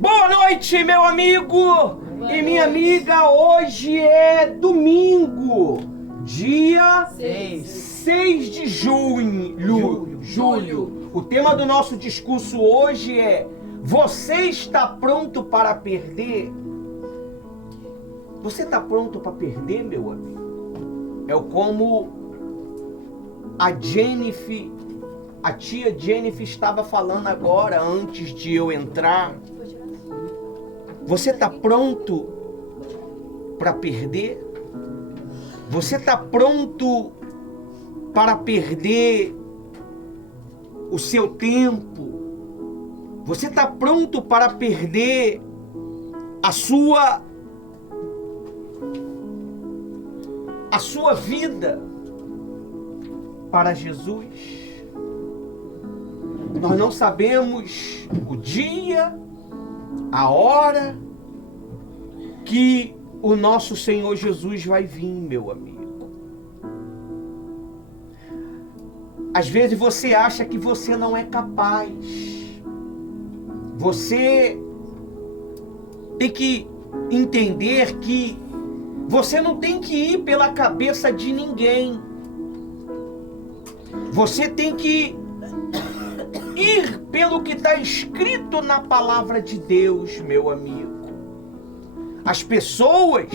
Boa noite, meu amigo e minha amiga. Hoje é domingo, dia 6 de julho. O tema do nosso discurso hoje é: você está pronto para perder? Você está pronto para perder, meu amigo? É como a tia Jennifer estava falando agora, antes de eu entrar. Você está pronto para perder? Você está pronto para perder o seu tempo? Você está pronto para perder a sua vida para Jesus? Nós não sabemos o dia, a hora que o nosso Senhor Jesus vai vir, meu amigo. Às vezes você acha que você não é capaz. Você tem que entender que você não tem que ir pela cabeça de ninguém. Você tem que ir pelo que está escrito na palavra de Deus, meu amigo. As pessoas,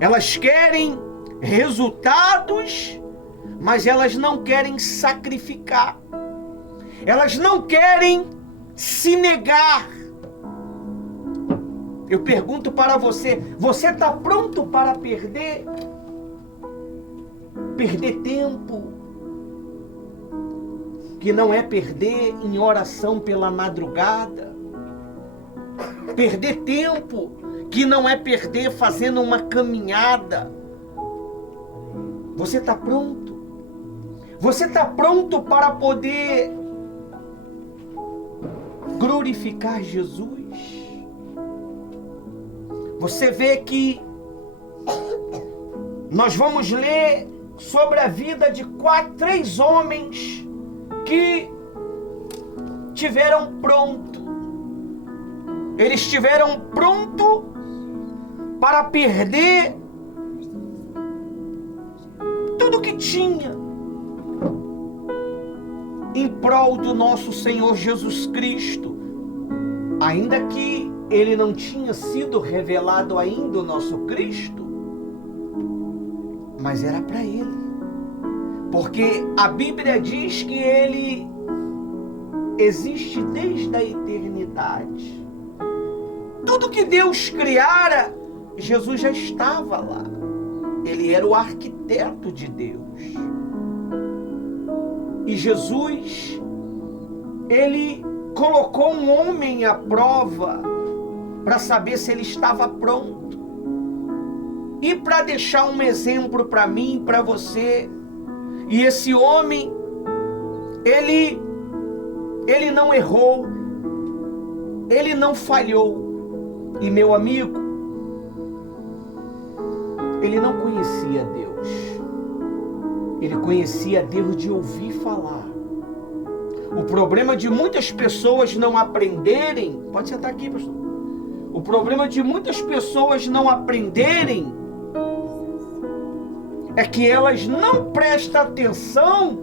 elas querem resultados, mas elas não querem sacrificar. Elas não querem se negar. Eu pergunto para você, você está pronto para perder? Perder tempo, que não é perder em oração pela madrugada. Perder tempo, que não é perder fazendo uma caminhada. Você está pronto? Você está pronto para poder glorificar Jesus? Você vê que nós vamos ler sobre a vida de 3 homens que tiveram pronto. Eles estiveram prontos para perder tudo que tinha em prol do nosso Senhor Jesus Cristo. Ainda que ele não tinha sido revelado ainda, o nosso Cristo, mas era para ele. Porque a Bíblia diz que ele existe desde a eternidade. Tudo que Deus criara, Jesus já estava lá. Ele era o arquiteto de Deus. E Jesus, ele colocou um homem à prova para saber se ele estava pronto. E para deixar um exemplo para mim e para você. E esse homem, ele não errou, ele não falhou. E meu amigo, ele não conhecia Deus. Ele conhecia Deus de ouvir falar. O problema de muitas pessoas não aprenderem... Pode sentar aqui, pastor. O problema de muitas pessoas não aprenderem é que elas não prestam atenção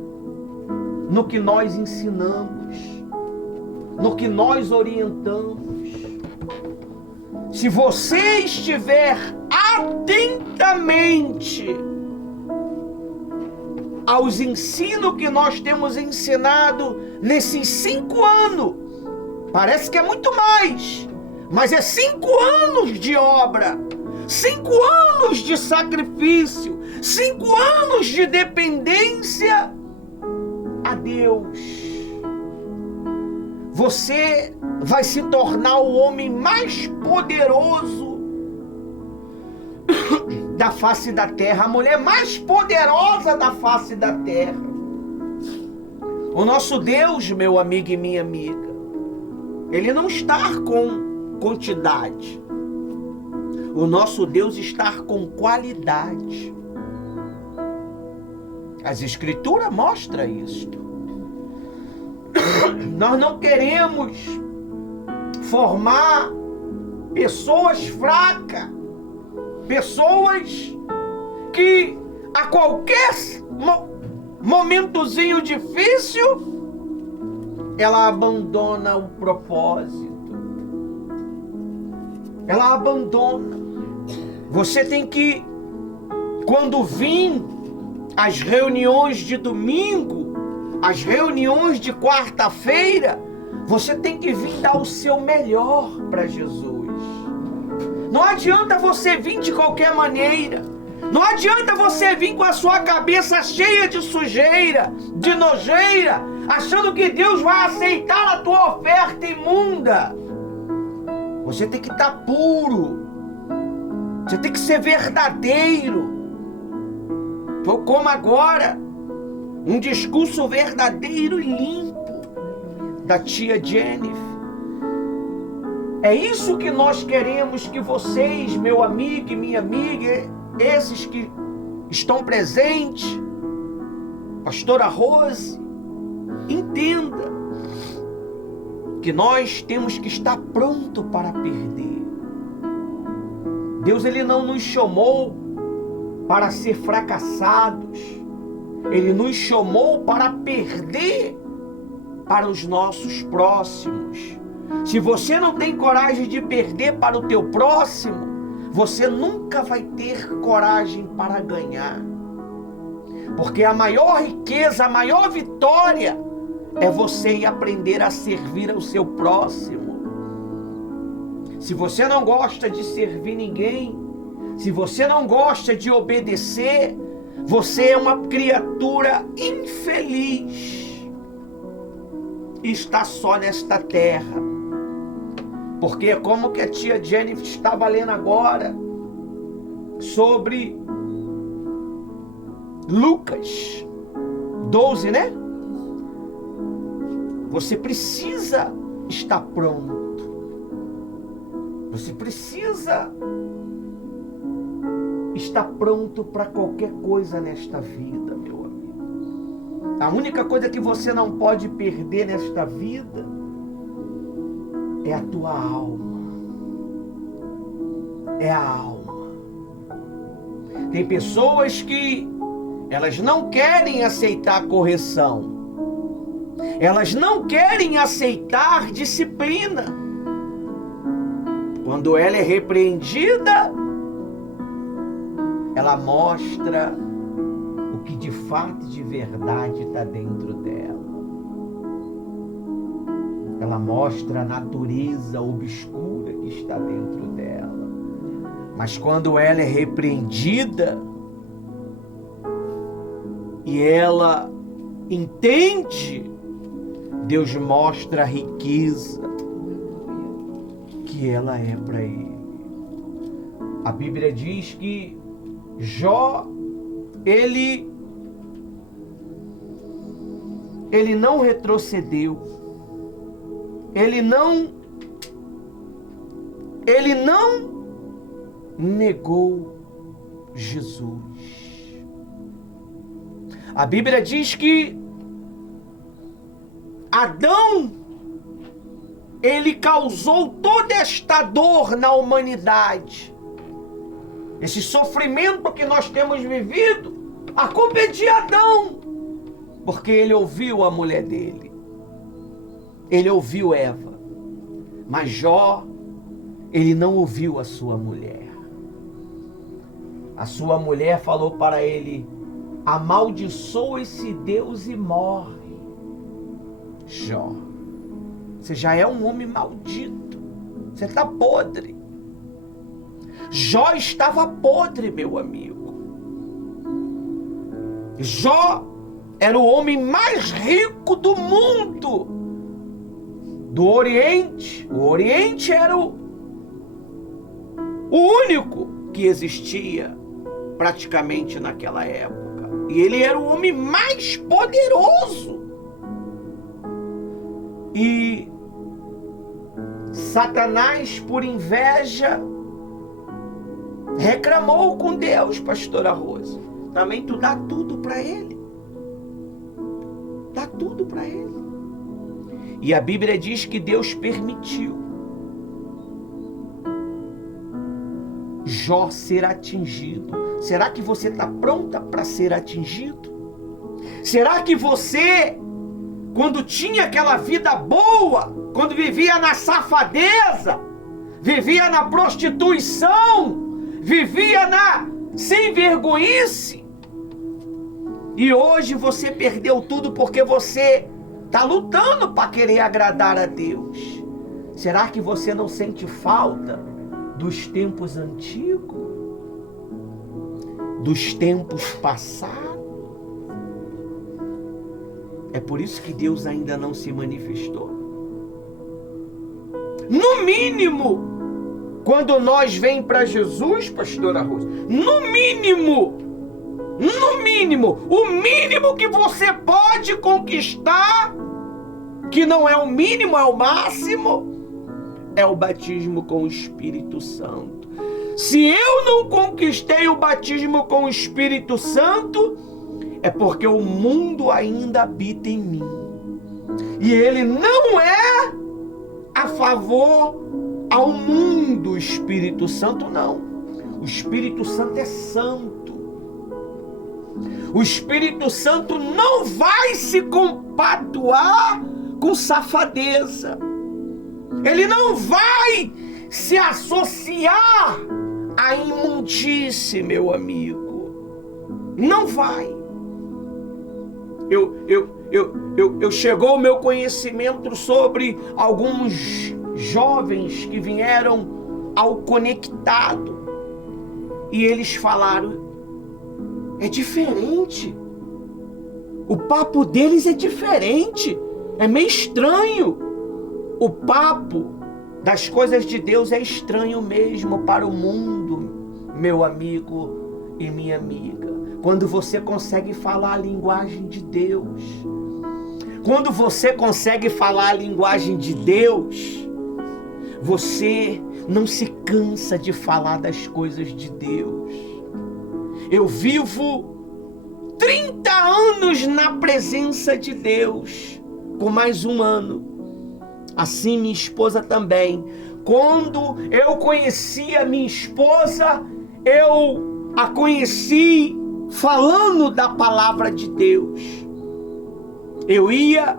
no que nós ensinamos, no que nós orientamos. Se você estiver atentamente aos ensinos que nós temos ensinado nesses 5 anos, parece que é muito mais, mas é 5 anos de obra, 5 anos de sacrifício, 5 anos de dependência a Deus. Você vai se tornar o homem mais poderoso da face da terra, a mulher mais poderosa da face da terra. O nosso Deus, meu amigo e minha amiga, ele não está com quantidade. O nosso Deus está com qualidade. As Escrituras mostram isto. Nós não queremos formar pessoas fracas, pessoas que a qualquer momentozinho difícil ela abandona o propósito. Ela abandona. Você tem que, quando vir as reuniões de domingo, as reuniões de quarta-feira, você tem que vir dar o seu melhor para Jesus. Não adianta você vir de qualquer maneira. Não adianta você vir com a sua cabeça cheia de sujeira, de nojeira, achando que Deus vai aceitar a tua oferta imunda. Você tem que estar puro. Você tem que ser verdadeiro. Como agora, um discurso verdadeiro e limpo da tia Jennifer. É isso que nós queremos que vocês, meu amigo e minha amiga, esses que estão presentes, pastora Rose, entenda que nós temos que estar pronto para perder. Deus, Ele não nos chamou para ser fracassados. Ele nos chamou para perder para os nossos próximos. Se você não tem coragem de perder para o teu próximo, você nunca vai ter coragem para ganhar. Porque a maior riqueza, a maior vitória é você aprender a servir ao seu próximo. Se você não gosta de servir ninguém, se você não gosta de obedecer, você é uma criatura infeliz e está só nesta terra. Porque é como que a tia Jennifer estava lendo agora sobre Lucas 12, né? Você precisa estar pronto. Você precisa estar pronto para qualquer coisa nesta vida, meu amigo. A única coisa que você não pode perder nesta vida é a tua alma. É a alma. Tem pessoas que elas não querem aceitar correção. Elas não querem aceitar disciplina. Quando ela é repreendida, ela mostra o que de fato e de verdade está dentro dela. Ela mostra a natureza obscura que está dentro dela. Mas quando ela é repreendida e ela entende, Deus mostra a riqueza que ela é para ele. A Bíblia diz que Jó, ele não retrocedeu. Ele não negou Jesus. A Bíblia diz que Adão, ele causou toda esta dor na humanidade. Esse sofrimento que nós temos vivido, a culpa é de Adão, porque ele ouviu a mulher dele. Ele ouviu Eva, mas Jó, ele não ouviu a sua mulher. A sua mulher falou para ele: amaldiçoe-se Deus e morre. Jó, você já é um homem maldito, você está podre. Jó estava podre, meu amigo. Jó era o homem mais rico do mundo, do Oriente. O Oriente era o único que existia praticamente naquela época. E ele era o homem mais poderoso. E Satanás, por inveja, reclamou com Deus, pastora Rosa. Também tu dá tudo para ele. Dá tudo para ele. E a Bíblia diz que Deus permitiu Jó ser atingido. Será que você está pronta para ser atingido? Será que você, quando tinha aquela vida boa, quando vivia na safadeza, vivia na prostituição, vivia na sem vergonhice, e hoje você perdeu tudo porque você está lutando para querer agradar a Deus? Será que você não sente falta dos tempos antigos? Dos tempos passados? É por isso que Deus ainda não se manifestou. No mínimo, quando nós vem para Jesus, pastora Rosa, no mínimo, o mínimo que você pode conquistar, que não é o mínimo, é o máximo, é o batismo com o Espírito Santo. Se eu não conquistei o batismo com o Espírito Santo, é porque o mundo ainda habita em mim. E ele não é a favor ao mundo, o Espírito Santo não. O Espírito Santo é santo. O Espírito Santo não vai se compactuar com safadeza. Ele não vai se associar à imundície, meu amigo. Não vai. Chegou ao meu conhecimento sobre alguns jovens que vieram ao Conectado. E eles falaram, é diferente. O papo deles é diferente. É meio estranho. O papo das coisas de Deus é estranho mesmo para o mundo, meu amigo e minha amiga. Quando você consegue falar a linguagem de Deus, quando você consegue falar a linguagem de Deus, você não se cansa de falar das coisas de Deus. Eu vivo 30 anos na presença de Deus, com mais um ano. Assim minha esposa também. Quando eu conheci a minha esposa, eu a conheci falando da palavra de Deus. Eu ia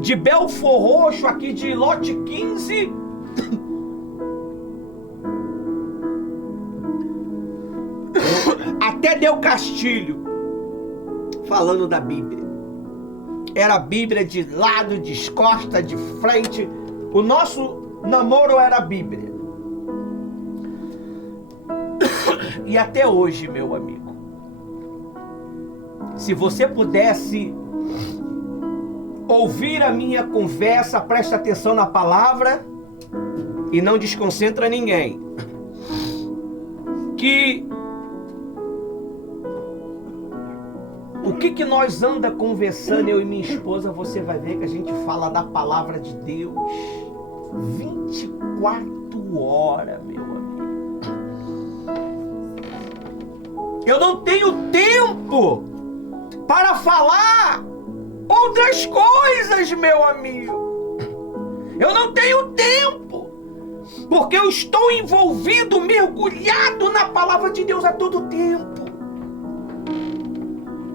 de Belfor Roxo, aqui de Lote 15, até Del Castilho, falando da Bíblia. Era a Bíblia de lado, de costa, de frente. O nosso namoro era a Bíblia. E até hoje, meu amigo, se você pudesse ouvir a minha conversa, preste atenção na palavra e não desconcentra ninguém. O que nós anda conversando, eu e minha esposa, você vai ver que a gente fala da palavra de Deus 24 horas, meu amigo. Eu não tenho tempo para falar outras coisas, meu amigo. Eu não tenho tempo, porque eu estou envolvido, mergulhado na palavra de Deus a todo tempo.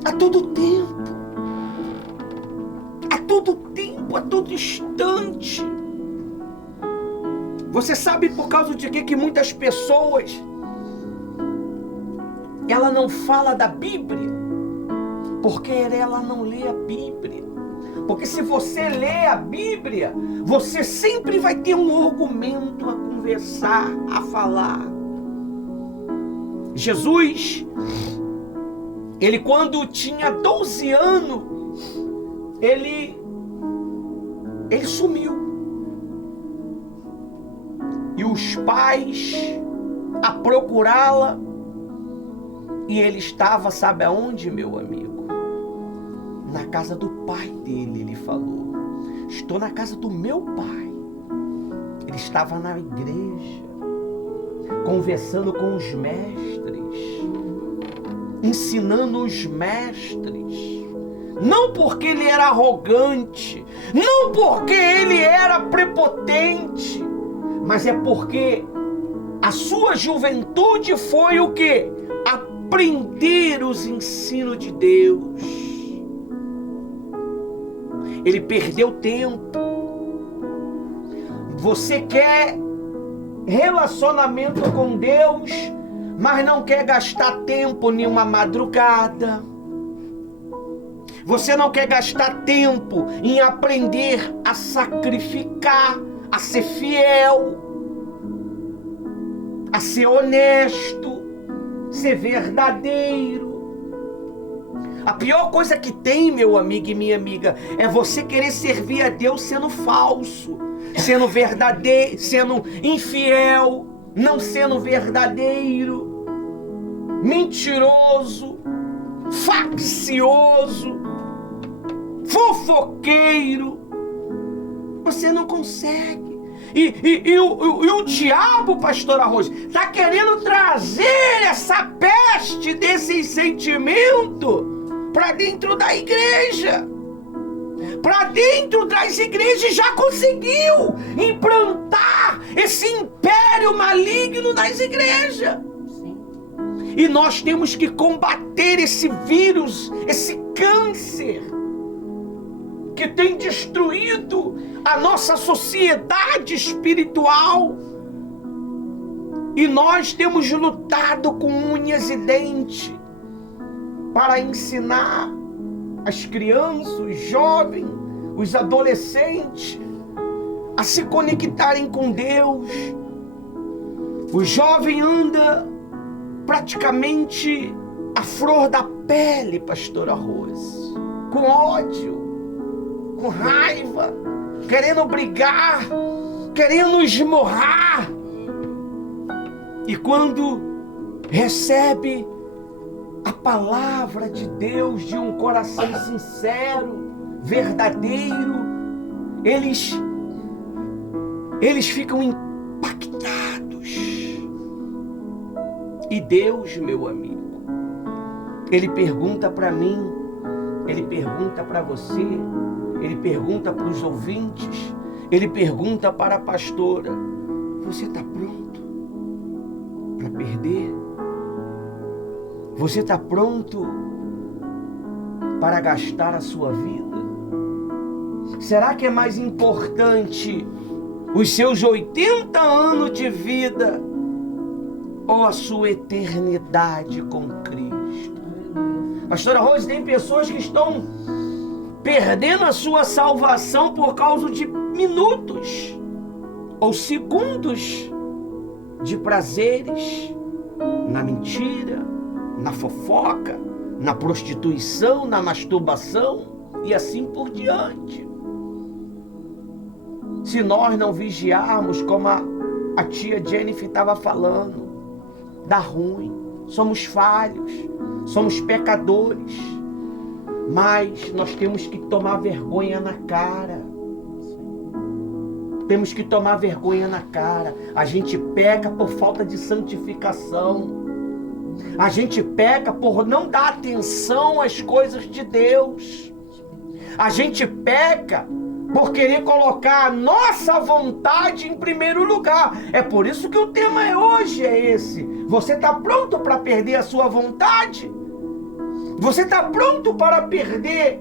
A todo tempo. A todo tempo, a todo instante. Você sabe por causa de que muitas pessoas ela não fala da Bíblia? Porque ela não lê a Bíblia. Porque se você lê a Bíblia, você sempre vai ter um argumento a conversar, a falar. Jesus, ele quando tinha 12 anos, ele sumiu. E os pais a procurá-la, e ele estava, sabe aonde, meu amigo? Na casa do pai dele, ele falou. Estou na casa do meu pai. Ele estava na igreja, conversando com os mestres, ensinando os mestres, não porque ele era arrogante, não porque ele era prepotente, mas é porque a sua juventude foi o quê? Aprender os ensinos de Deus. Ele perdeu tempo. Você quer relacionamento com Deus, mas não quer gastar tempo em uma madrugada. Você não quer gastar tempo em aprender a sacrificar, a ser fiel, a ser honesto, ser verdadeiro. A pior coisa que tem, meu amigo e minha amiga, é você querer servir a Deus sendo falso, sendo verdadeiro, sendo infiel, não sendo verdadeiro, mentiroso, faccioso, fofoqueiro. Você não consegue. E o diabo, pastora Rose, está querendo trazer essa peste desse sentimento para dentro da igreja. Para dentro das igrejas, já conseguiu implantar esse império maligno nas igrejas. E nós temos que combater esse vírus, esse câncer que tem destruído a nossa sociedade espiritual. E nós temos lutado com unhas e dentes para ensinar as crianças, os jovens, os adolescentes a se conectarem com Deus. O jovem anda praticamente à flor da pele, pastora Rose, com ódio, com raiva, querendo brigar, querendo esmurrar. E quando recebe a palavra de Deus de um coração sincero, verdadeiro, eles ficam impactados. E Deus, meu amigo, Ele pergunta para mim, Ele pergunta para você, Ele pergunta para os ouvintes, Ele pergunta para a pastora: você está pronto para perder? Você está pronto para gastar a sua vida? Será que é mais importante os seus 80 anos de vida ou a sua eternidade com Cristo? Pastora Rose, tem pessoas que estão perdendo a sua salvação por causa de minutos ou segundos de prazeres na mentira, na fofoca, na prostituição, na masturbação e assim por diante. Se nós não vigiarmos, como a tia Jennifer estava falando, dá ruim. Somos falhos, somos pecadores, mas nós temos que tomar vergonha na cara. Temos que tomar vergonha na cara. A gente peca por falta de santificação. A gente peca por não dar atenção às coisas de Deus. A gente peca por querer colocar a nossa vontade em primeiro lugar. É por isso que o tema hoje é esse. Você está pronto para perder a sua vontade? Você está pronto para perder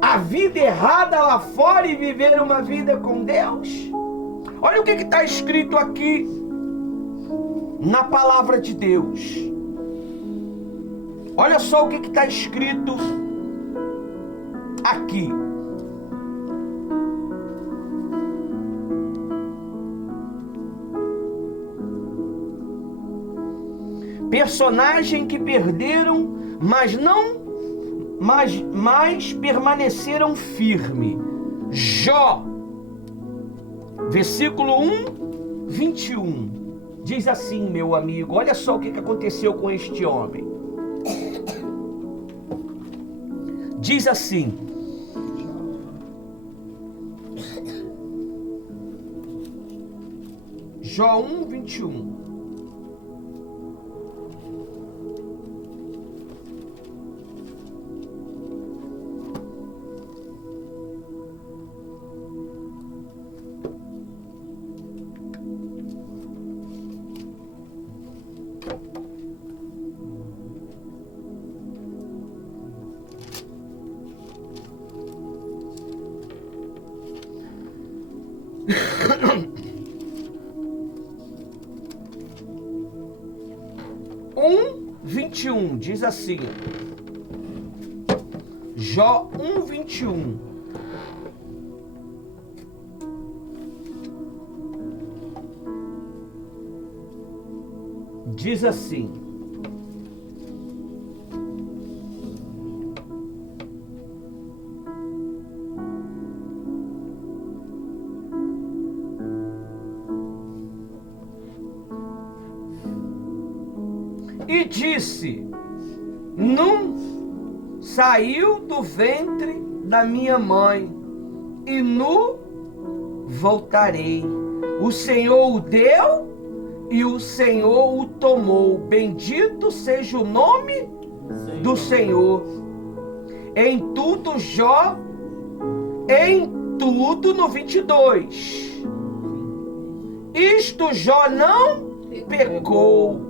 a vida errada lá fora e viver uma vida com Deus? Olha o que está escrito aqui na palavra de Deus. Olha só o que está escrito aqui. Personagem que perderam, mas permaneceram firmes. Jó, versículo 1, 21. Diz assim, meu amigo, olha só o que aconteceu com este homem. Diz assim: Jó 1, 21. (1:21) diz assim. Jó 1:21. Diz assim: e disse: nu saiu do ventre da minha mãe, e nu voltarei. O Senhor o deu e o Senhor o tomou. Bendito seja o nome do Senhor. Em tudo, Jó, em tudo, no 22. Isto Jó não pecou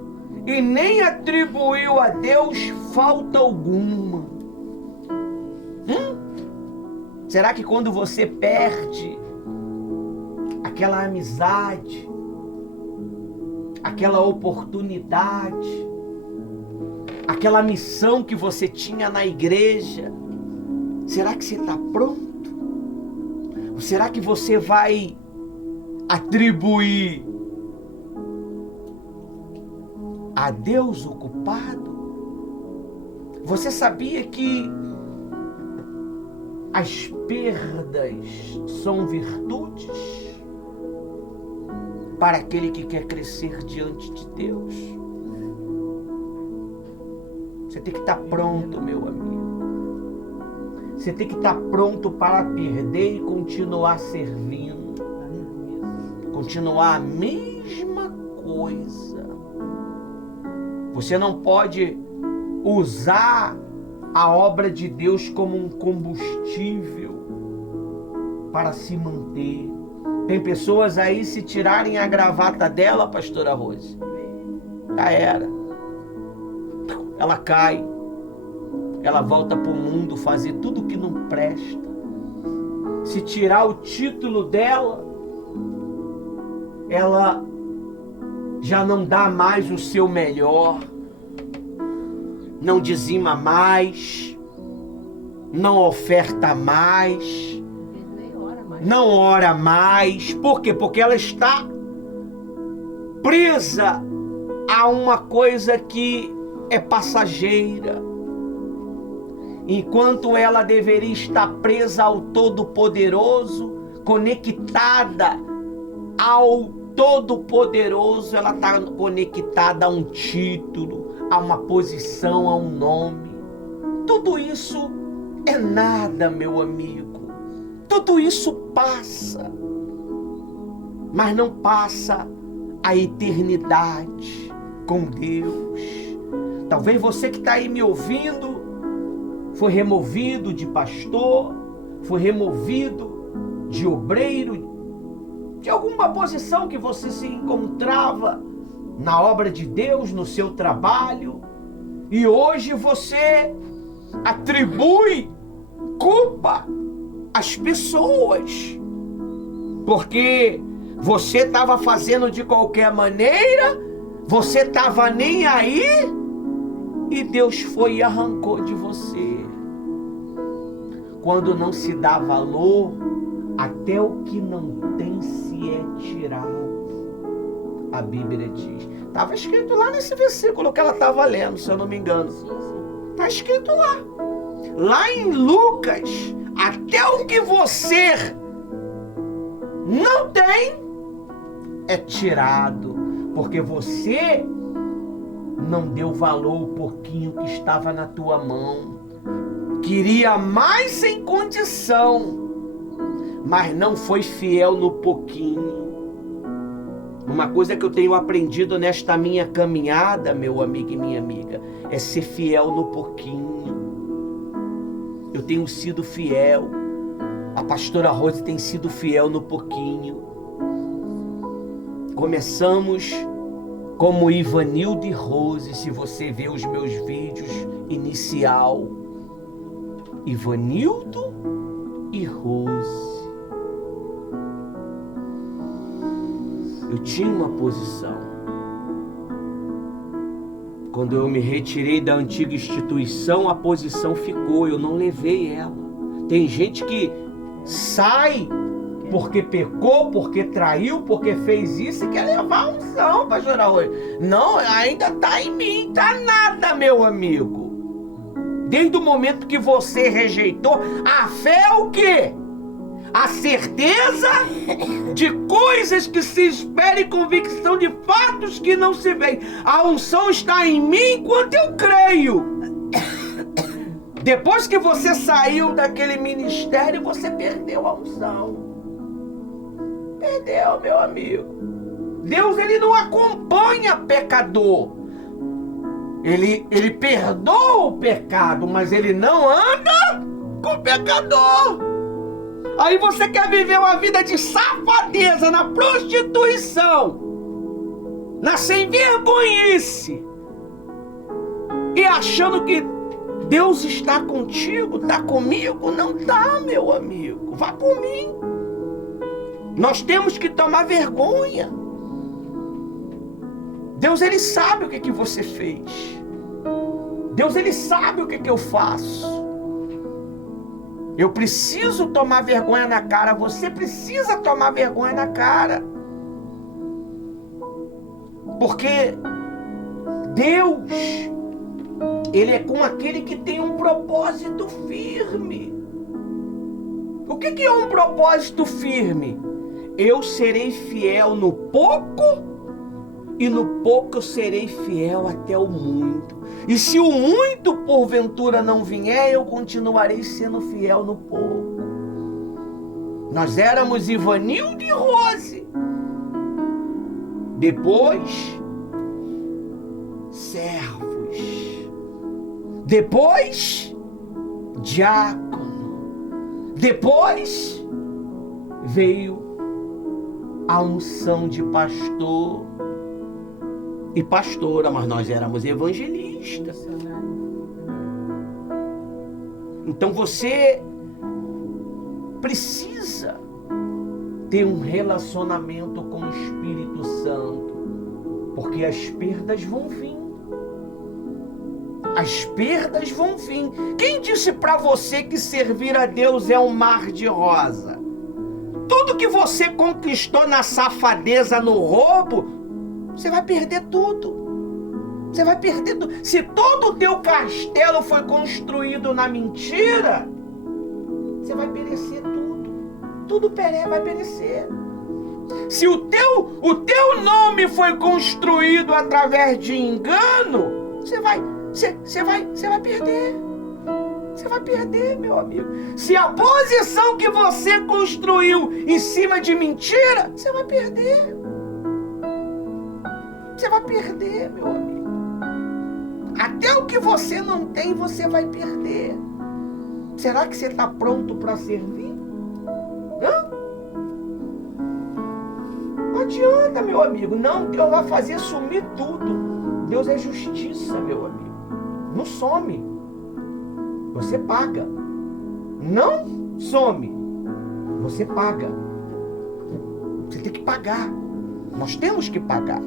e nem atribuiu a Deus falta alguma. Será que quando você perde aquela amizade, aquela oportunidade, aquela missão que você tinha na igreja, será que você está pronto? Ou será que você vai atribuir a Deus o culpado? Você sabia que as perdas são virtudes para aquele que quer crescer diante de Deus? Você tem que estar pronto, meu amigo. Você tem que estar pronto para perder e continuar servindo. Continuar a mesma coisa. Você não pode usar a obra de Deus como um combustível para se manter. Tem pessoas aí, se tirarem a gravata dela, pastora Rose, já era. Ela cai, ela volta para o mundo fazer tudo que não presta. Se tirar o título dela, ela já não dá mais o seu melhor, não dizima mais, não oferta mais, não ora mais. Por quê? Porque ela está presa a uma coisa que é passageira, enquanto ela deveria estar presa ao Todo-Poderoso, conectada ao Todo-Poderoso. Ela está conectada a um título, a uma posição, a um nome. Tudo isso é nada, meu amigo. Tudo isso passa, mas não passa a eternidade com Deus. Talvez você que está aí me ouvindo foi removido de pastor, foi removido de obreiro, de alguma posição que você se encontrava na obra de Deus, no seu trabalho, e hoje você atribui culpa às pessoas, porque você estava fazendo de qualquer maneira, você estava nem aí, e Deus foi e arrancou de você. Quando não se dá valor, até o que não tem se é tirado. A Bíblia diz. Estava escrito lá nesse versículo que ela estava lendo, se eu não me engano. Está escrito lá. Lá em Lucas, até o que você não tem é tirado. Porque você não deu valor ao pouquinho que estava na tua mão. Queria mais sem condição, mas não foi fiel no pouquinho. Uma coisa que eu tenho aprendido nesta minha caminhada, meu amigo e minha amiga, é ser fiel no pouquinho. Eu tenho sido fiel. A pastora Rose tem sido fiel no pouquinho. Começamos como Ivanildo e Rose. Se você vê os meus vídeos inicial, Ivanildo e Rose. Eu tinha uma posição. Quando eu me retirei da antiga instituição, a posição ficou, eu não levei ela. Tem gente que sai porque pecou, porque traiu, porque fez isso e quer levar a unção, pastor Araújo. Não, ainda está em mim, tá nada, meu amigo. Desde o momento que você rejeitou, a fé é o quê? A certeza de coisas que se espera e convicção de fatos que não se veem. A unção está em mim enquanto eu creio. Depois que você saiu daquele ministério, você perdeu a unção. Perdeu, meu amigo. Deus, ele não acompanha pecador. Ele perdoa o pecado, mas ele não anda com o pecador. Aí você quer viver uma vida de safadeza, na prostituição, na sem vergonhice, e achando que Deus está contigo, está comigo? Não está, meu amigo. Vá por mim. Nós temos que tomar vergonha. Deus, ele sabe o que você fez. Deus, ele sabe o que eu faço. Eu preciso tomar vergonha na cara. Você precisa tomar vergonha na cara. Porque Deus, ele é com aquele que tem um propósito firme. O que é um propósito firme? Eu serei fiel no pouco, e no pouco eu serei fiel até o muito. E se o muito porventura não vier, eu continuarei sendo fiel no pouco. Nós éramos Ivanildo e Rose. Depois, servos. Depois, diácono. Depois, veio a unção de pastor e pastora, mas nós éramos evangelistas. Então você precisa ter um relacionamento com o Espírito Santo, porque as perdas vão vir. As perdas vão vir. Quem disse para você que servir a Deus é um mar de rosa? Tudo que você conquistou na safadeza, no roubo, você vai perder tudo. Você vai perder tudo. Se todo o teu castelo foi construído na mentira, você vai perecer tudo. Tudo vai perecer. Se o teu nome foi construído através de engano, você vai perder. Você vai perder, meu amigo. Se a posição que você construiu em cima de mentira, você vai perder. Você vai perder, meu amigo. Até o que você não tem, você vai perder. Será que você está pronto para servir? Hã? Não adianta, meu amigo. Não, Deus vai fazer sumir tudo. Deus é justiça, meu amigo. Não some. Você paga. Não some. Você paga. Você tem que pagar. Nós temos que pagar.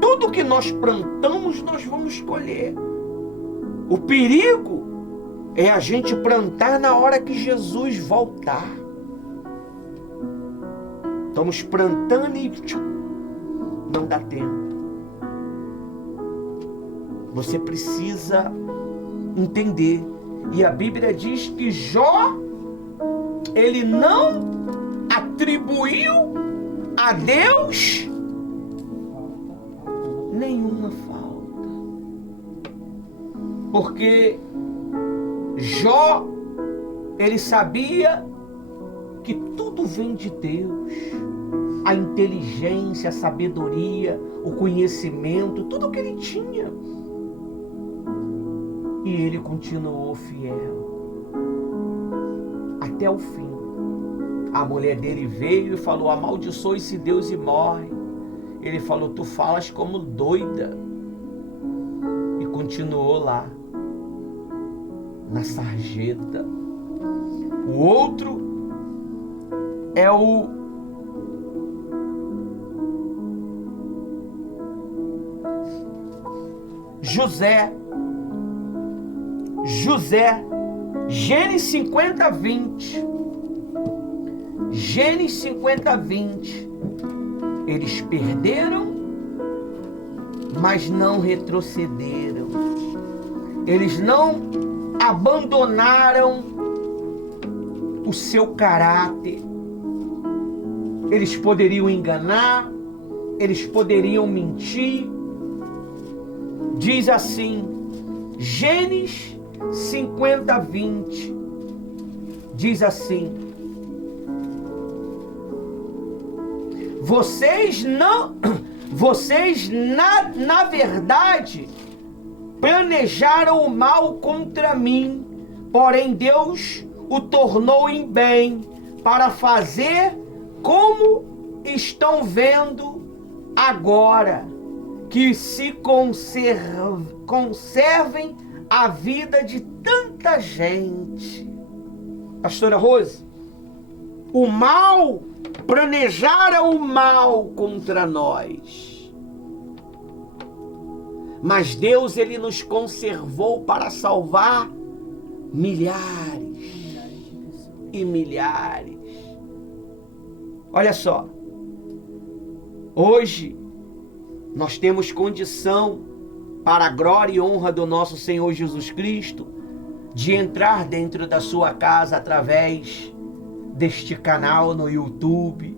Tudo que nós plantamos, nós vamos colher. O perigo é a gente plantar na hora que Jesus voltar. Estamos plantando e não dá tempo. Você precisa entender. E a Bíblia diz que Jó, ele não atribuiu a Deus nenhuma falta. Porque Jó, ele sabia que tudo vem de Deus. A inteligência, a sabedoria, o conhecimento, tudo que ele tinha. E ele continuou fiel até o fim. A mulher dele veio e falou: amaldiçoe esse Deus e morre. Ele falou: tu falas como doida. E continuou lá, na sarjeta. O outro é o José, Gênesis 50, 20. Gênesis 50, 20. Eles perderam, mas não retrocederam. Eles não abandonaram o seu caráter. Eles poderiam enganar, eles poderiam mentir. Diz assim, Gênesis 50, 20. Diz assim: Vocês na verdade planejaram o mal contra mim, porém Deus o tornou em bem, para fazer como estão vendo agora, que se conservem a vida de tanta gente. Pastora Rose, o mal, planejaram o mal contra nós, mas Deus, Ele nos conservou para salvar milhares e milhares. Olha só, hoje nós temos condição, para a glória e honra do nosso Senhor Jesus Cristo, de entrar dentro da sua casa através deste canal no YouTube,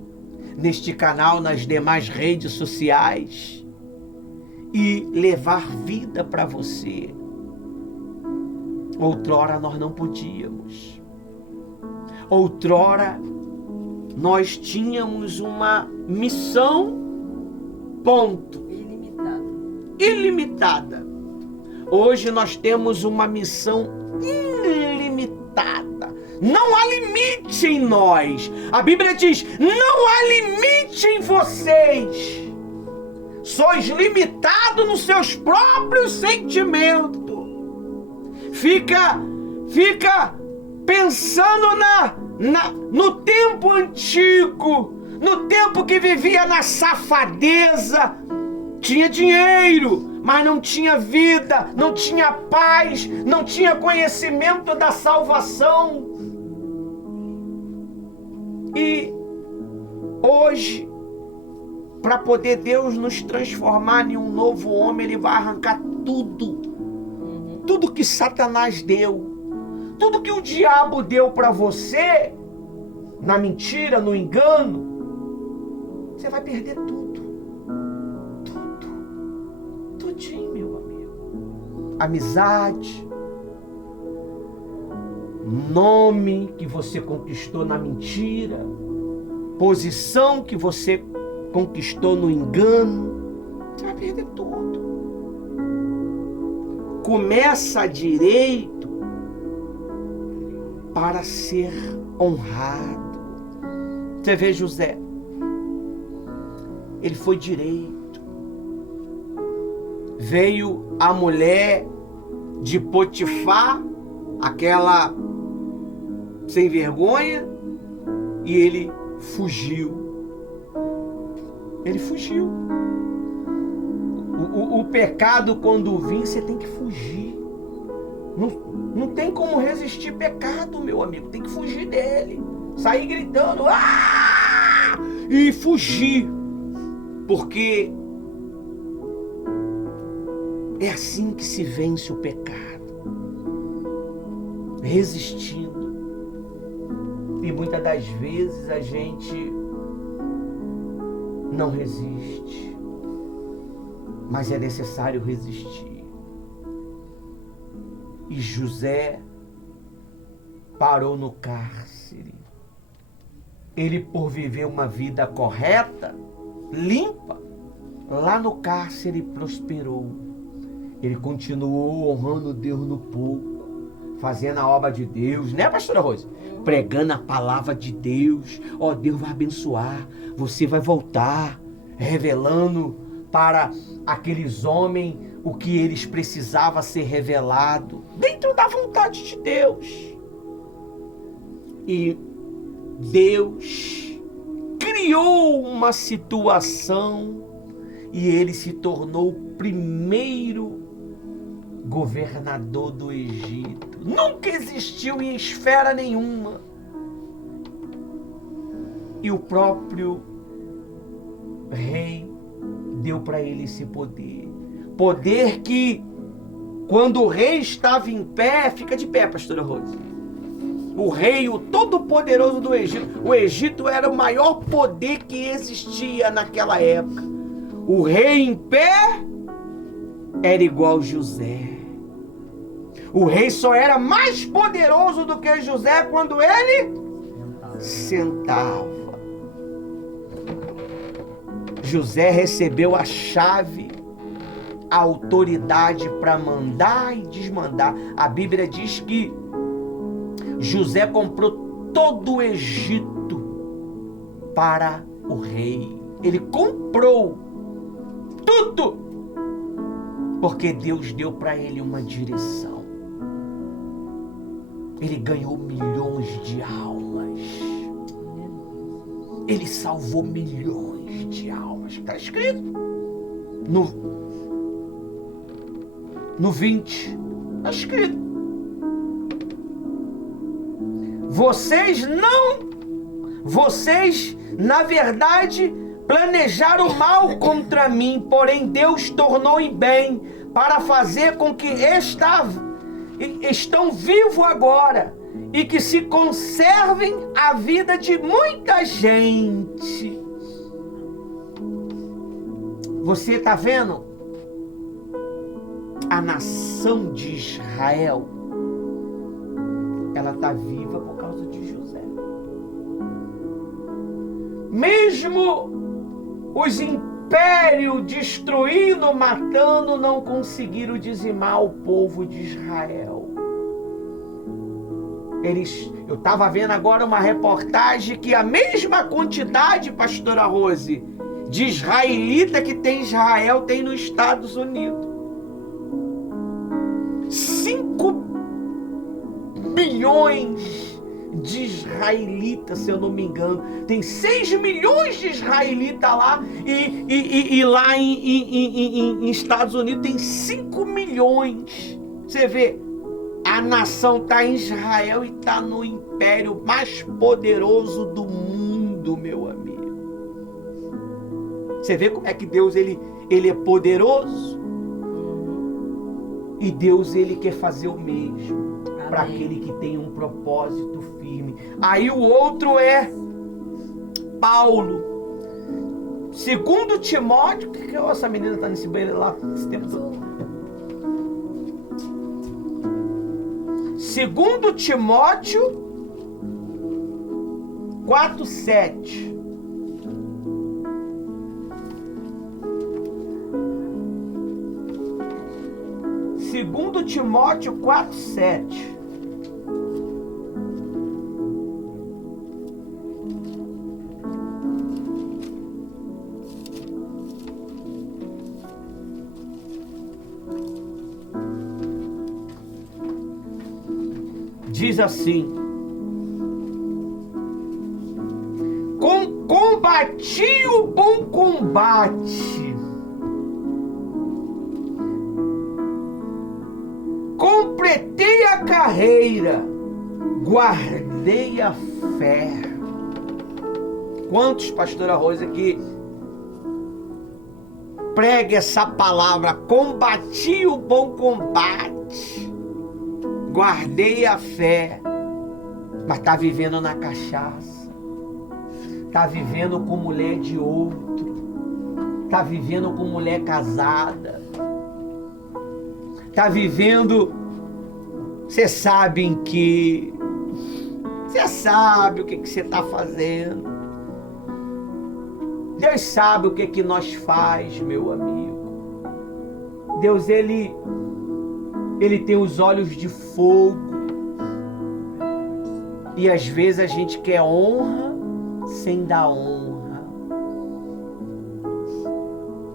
neste canal nas demais redes sociais, e levar vida para você. Outrora nós não podíamos. Outrora nós tínhamos uma missão, ponto. Ilimitada. Hoje nós temos uma missão ilimitada. Não há limite em nós. A Bíblia diz, não há limite em vocês. Sois limitados nos seus próprios sentimentos. Fica pensando no tempo antigo, no tempo que vivia na safadeza. Tinha dinheiro, mas não tinha vida, não tinha paz, não tinha conhecimento da salvação. E hoje, para poder Deus nos transformar em um novo homem, Ele vai arrancar tudo que Satanás deu, tudo que o diabo deu para você, na mentira, no engano, você vai perder tudo. Tudinho, meu amigo. Amizade, nome que você conquistou na mentira, posição que você conquistou no engano, você vai perder tudo. Começa direito para ser honrado. Você vê José, ele foi direito. Veio a mulher de Potifar, aquela sem vergonha, e ele fugiu. Ele fugiu. O pecado, quando vir, você tem que fugir. Não tem como resistir pecado, meu amigo. Tem que fugir dele. Sair gritando, ah! E fugir. Porque é assim que se vence o pecado. Resistindo. E muitas das vezes a gente não resiste. Mas é necessário resistir. E José parou no cárcere. Ele, por viver uma vida correta, limpa, lá no cárcere prosperou. Ele continuou honrando Deus no pouco, fazendo a obra de Deus, né, pastora Rose? Pregando a palavra de Deus. Ó, Deus vai abençoar, você vai voltar, revelando para aqueles homens o que eles precisavam ser revelado, dentro da vontade de Deus. E Deus criou uma situação e ele se tornou o primeiro governador do Egito. Nunca existiu em esfera nenhuma. E o próprio rei deu para ele esse poder. Poder que, quando o rei estava em pé, fica de pé, pastora Rose. O rei, o todo-poderoso do Egito. O Egito era o maior poder que existia naquela época. O rei em pé era igual José. O rei só era mais poderoso do que José quando ele sentava. José recebeu a chave, a autoridade para mandar e desmandar. A Bíblia diz que José comprou todo o Egito para o rei. Ele comprou tudo, porque Deus deu para ele uma direção. Ele ganhou milhões de almas. Ele salvou milhões de almas. Está escrito no 20. Está escrito. Vocês, na verdade, planejaram mal contra mim, porém Deus tornou em bem para fazer com que estão vivos agora e que se conservem a vida de muita gente. Você está vendo? A nação de Israel, ela está viva por causa de José. Mesmo os impérios destruindo, matando, não conseguiram dizimar o povo de Israel. Eu estava vendo agora uma reportagem que a mesma quantidade, pastora Rose, de israelita que tem Israel, tem nos Estados Unidos. 5 bilhões de israelitas, se eu não me engano. Tem 6 milhões de israelitas lá, e lá em Estados Unidos tem 5 milhões. Você vê, a nação está em Israel e está no império mais poderoso do mundo, meu amigo. Você vê como é que Deus ele é poderoso? E Deus ele quer fazer o mesmo para aquele que tem um propósito firme. Aí o outro é Paulo. Segundo Timóteo, que essa menina está nesse banheiro lá esse tempo todo? Segundo Timóteo 4:7. Segundo Timóteo 4:7. Diz assim: combati o bom combate, completei a carreira, guardei a fé. Quantos, pastora Rosa, aqui prega essa palavra? Combati o bom combate, guardei a fé, mas está vivendo na cachaça, está vivendo com mulher de outro, está vivendo com mulher casada, está vivendo, você sabe o que você está fazendo. Deus sabe o que nós faz, meu amigo. Deus, ele tem os olhos de fogo. E às vezes a gente quer honra sem dar honra,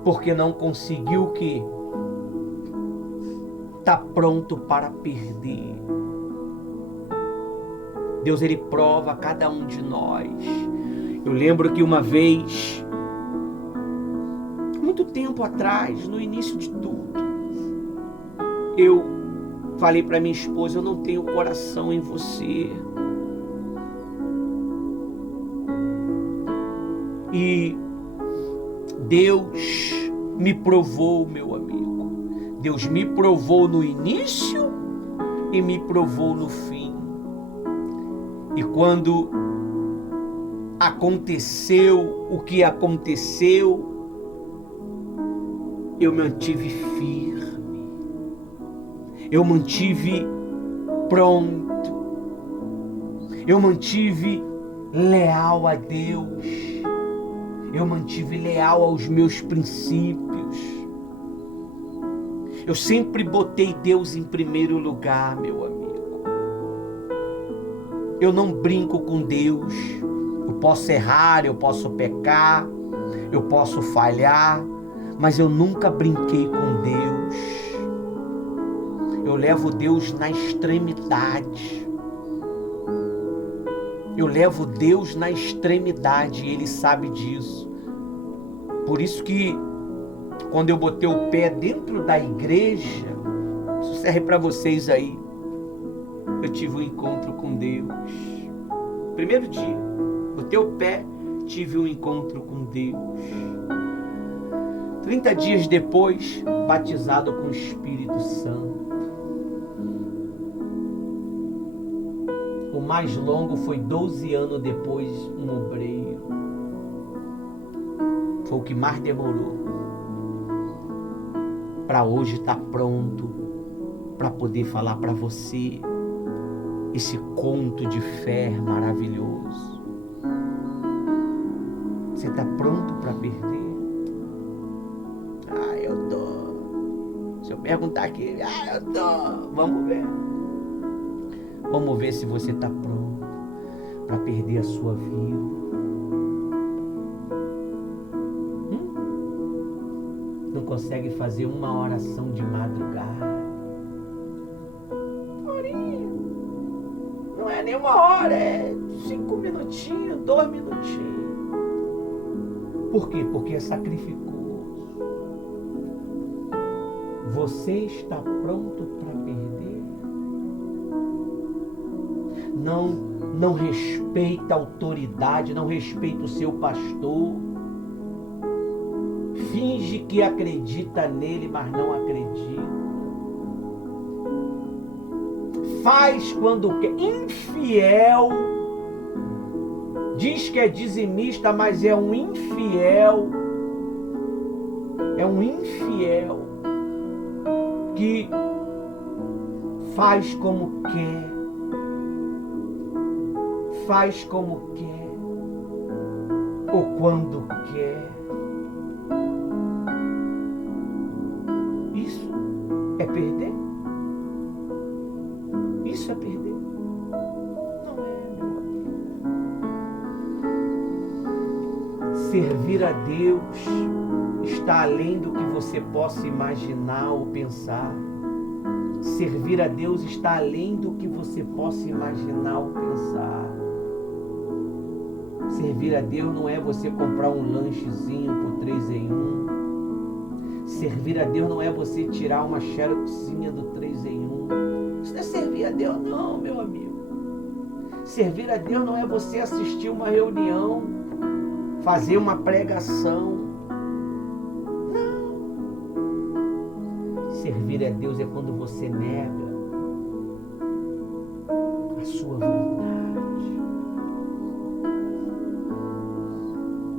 porque não conseguiu o quê? Está pronto para perder. Deus, ele prova cada um de nós. Eu lembro que uma vez, muito tempo atrás, no início de tudo, eu falei para minha esposa, eu não tenho coração em você. E Deus me provou, meu amigo. Deus me provou no início e me provou no fim. E quando aconteceu o que aconteceu, eu mantive firme. Eu mantive pronto. Eu mantive leal a Deus. Eu mantive leal aos meus princípios. Eu sempre botei Deus em primeiro lugar, meu amigo. Eu não brinco com Deus. Eu posso errar, eu posso pecar, eu posso falhar, mas eu nunca brinquei com Deus. Eu levo Deus na extremidade. Eu levo Deus na extremidade e Ele sabe disso. Por isso que quando eu botei o pé dentro da igreja, isso serve para vocês aí, eu tive um encontro com Deus. Primeiro dia, botei o pé, tive um encontro com Deus. 30 dias depois, batizado com o Espírito Santo. O mais longo foi 12 anos depois, um obreiro. Foi o que mais demorou. Para hoje estar pronto, para poder falar para você esse conto de fé maravilhoso. Você está pronto para perder? Eu tô. Se eu perguntar aqui, eu tô. Vamos ver. Vamos ver se você está pronto para perder a sua vida. Não consegue fazer uma oração de madrugada. Horinha. Não é nem uma hora, é 5 minutinhos, 2 minutinhos. Por quê? Porque é sacrificoso. Você está pronto para perder? Não respeita a autoridade, não respeita o seu pastor. Finge que acredita nele, mas não acredita. Faz quando quer. Infiel. Diz que é dizimista, mas é um infiel. É um infiel que faz como quer. Faz como quer. Ou quando quer. Isso é perder? Isso é perder? Não é, meu amigo. Servir a Deus está além do que você possa imaginar ou pensar. Servir a Deus está além do que você possa imaginar ou pensar. Servir a Deus não é você comprar um lanchezinho por 3 em 1. Servir a Deus não é você tirar uma xeroxinha do 3 em 1. Isso não é servir a Deus não, meu amigo. Servir a Deus não é você assistir uma reunião, fazer uma pregação. Não. Servir a Deus é quando você nega a sua vontade.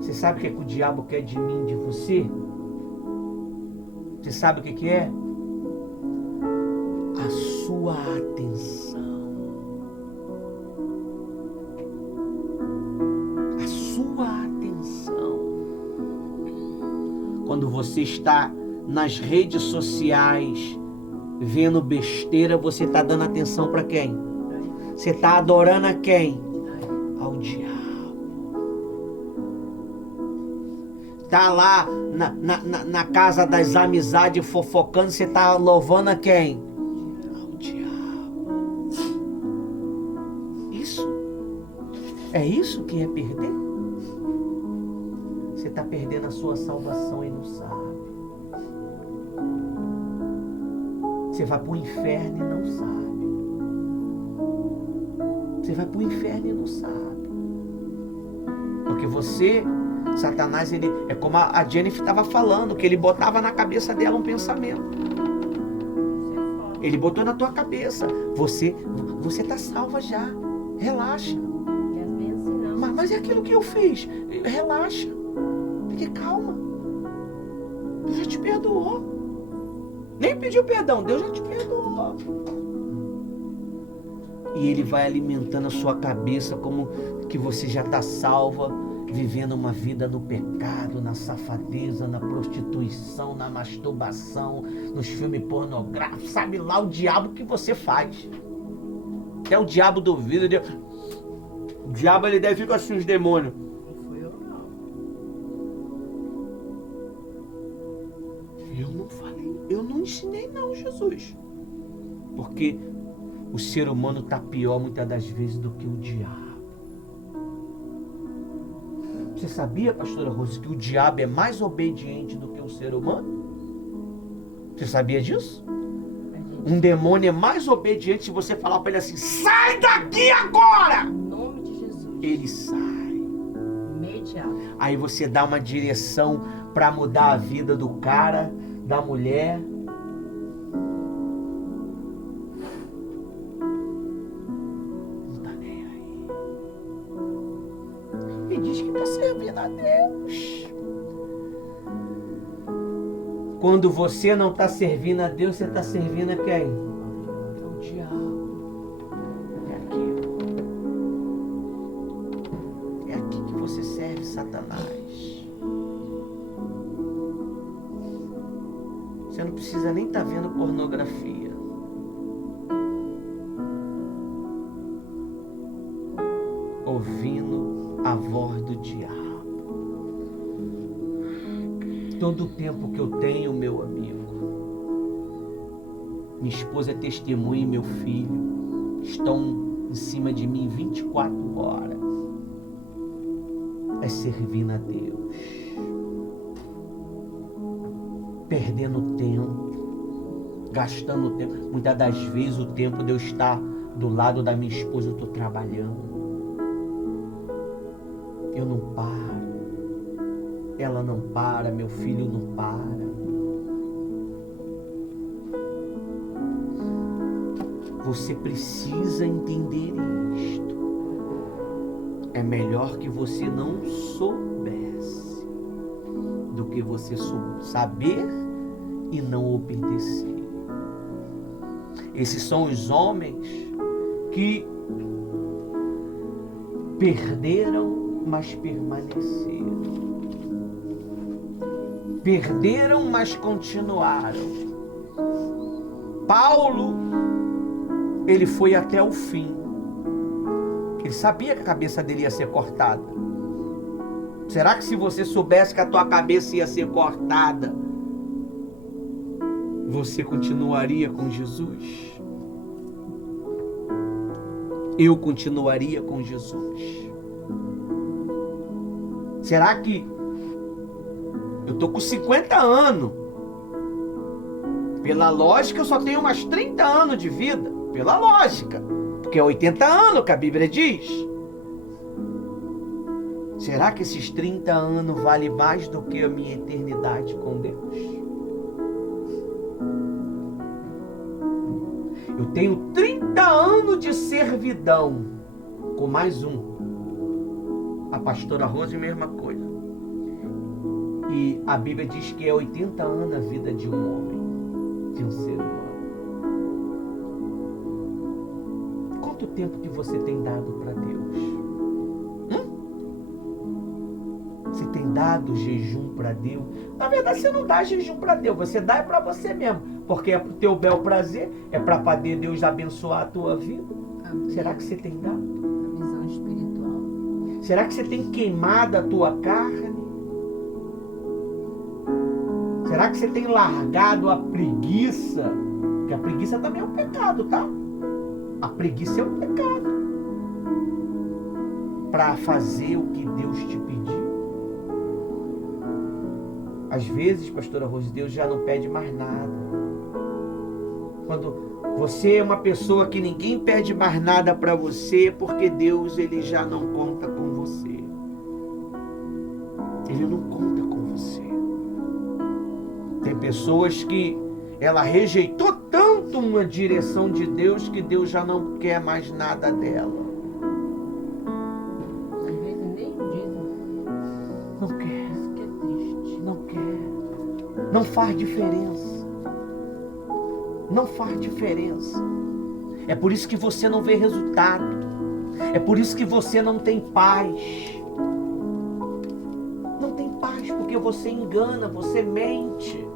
Você sabe o que é que o diabo quer de mim, de você? Você sabe o que é? A sua atenção. A sua atenção. Quando você está nas redes sociais vendo besteira, você está dando atenção para quem? Você está adorando a quem? Ao diabo. Tá lá na casa das amizades fofocando, você tá louvando a quem? Ao diabo. Isso? É isso que é perder? Você tá perdendo a sua salvação e não sabe. Você vai para o inferno e não sabe. Você vai para o inferno e não sabe. Porque você, Satanás, ele é como a Jennifer estava falando, que ele botava na cabeça dela um pensamento. Ele botou na tua cabeça. Você está salva já. Relaxa. Mas é aquilo que eu fiz. Relaxa. Fique calma. Deus já te perdoou. Nem pediu perdão, Deus já te perdoou. E Ele vai alimentando a sua cabeça como que você já está salva, vivendo uma vida no pecado, na safadeza, na prostituição, na masturbação, nos filmes pornográficos, sabe lá o diabo que você faz. Até o diabo duvida. O diabo, ele deve ficar assim, os demônios. Eu não falei, eu não ensinei não, Jesus. Porque o ser humano está pior muitas das vezes do que o diabo. Você sabia, pastora Rose, que o diabo é mais obediente do que o ser humano? Você sabia disso? Um demônio é mais obediente se você falar para ele assim, sai daqui agora! Em nome de Jesus. Ele sai. Imediato. Aí você dá uma direção para mudar a vida do cara, da mulher. Não tá nem aí. E diz que está servindo a Deus. Quando você não está servindo a Deus, você está servindo a quem? O diabo. É aqui. É aqui que você serve Satanás. Você não precisa nem estar vendo pornografia. Ouvindo a voz do diabo. Todo o tempo que eu tenho, meu amigo, minha esposa é testemunha e meu filho estão em cima de mim 24 horas. É servindo a Deus. Perdendo tempo, gastando tempo. Muitas das vezes o tempo de eu estar do lado da minha esposa, eu estou trabalhando. Eu não paro. Ela não para, meu filho não para. Você precisa entender isto. É melhor que você não soubesse do que você saber e não obedecer. Esses são os homens que perderam, mas permaneceram. Perderam, mas continuaram. Paulo, ele foi até o fim. Ele sabia que a cabeça dele ia ser cortada. Será que se você soubesse que a tua cabeça ia ser cortada, você continuaria com Jesus? Eu continuaria com Jesus. Será que eu tô com 50 anos? Pela lógica, eu só tenho mais 30 anos de vida. Pela lógica. Porque é 80 anos que a Bíblia diz. Será que esses 30 anos valem mais do que a minha eternidade com Deus? Eu tenho 30 anos de servidão. Com mais um. A pastora Rose, mesma coisa. E a Bíblia diz que é 80 anos a vida de um homem, de um ser humano. Quanto tempo que você tem dado para Deus? Você tem dado jejum para Deus? Na verdade, você não dá jejum para Deus, você dá para você mesmo, porque é para o teu bel prazer, é para poder Deus abençoar a tua vida. Amém. Será que você tem dado? A visão espiritual. Será que você tem queimado a tua carne? Será que você tem largado a preguiça? Porque a preguiça também é um pecado, tá? A preguiça é um pecado. Para fazer o que Deus te pediu. Às vezes, pastora Rose, Deus já não pede mais nada. Quando você é uma pessoa que ninguém pede mais nada para você, porque Deus, ele já não conta com você. Ele não conta com você. Tem pessoas que ela rejeitou tanto uma direção de Deus que Deus já não quer mais nada dela. Às vezes nem dizem. Não quer. Isso que é triste. Não quer. Não faz diferença. Não faz diferença. É por isso que você não vê resultado. É por isso que você não tem paz. Não tem paz porque você engana, você mente.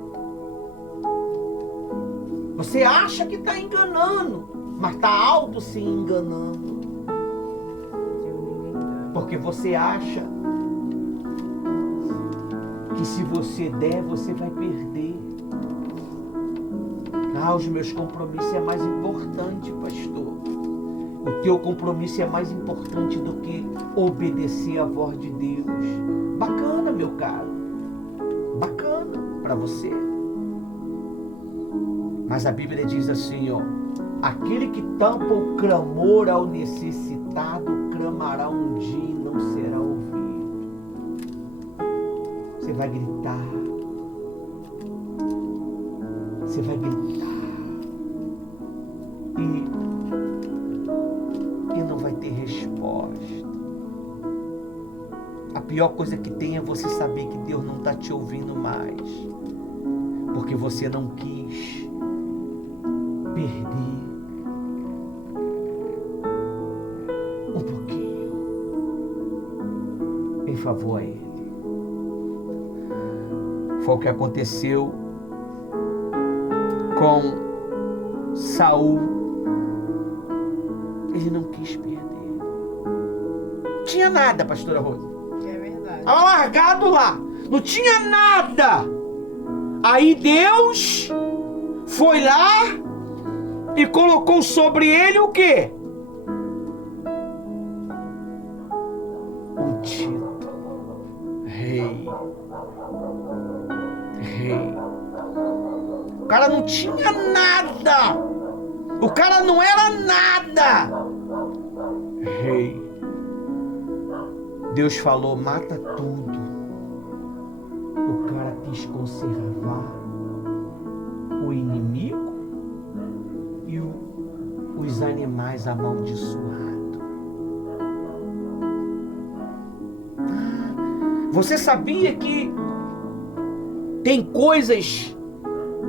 Você acha que está enganando, mas está auto se enganando. Porque você acha que se você der, você vai perder. Ah, os meus compromissos é mais importante, pastor. O teu compromisso é mais importante do que obedecer à voz de Deus. Bacana, meu caro. Bacana para você. Mas a Bíblia diz assim, ó. Aquele que tampa o clamor ao necessitado, clamará um dia e não será ouvido. Você vai gritar. Você vai gritar. E não vai ter resposta. A pior coisa que tem é você saber que Deus não está te ouvindo mais. Porque você não quis perder um pouquinho em favor a Ele. Foi o que aconteceu com Saul. Ele não quis perder. Tinha nada, pastora Rosa. É verdade. Estava largado lá. Não tinha nada. Aí Deus foi lá e colocou sobre ele o quê? Um título. Rei. Rei. O cara não tinha nada. O cara não era nada. Rei. Deus falou, mata tudo. O cara quis conservar o inimigo e os animais amaldiçoados. Você sabia que tem coisas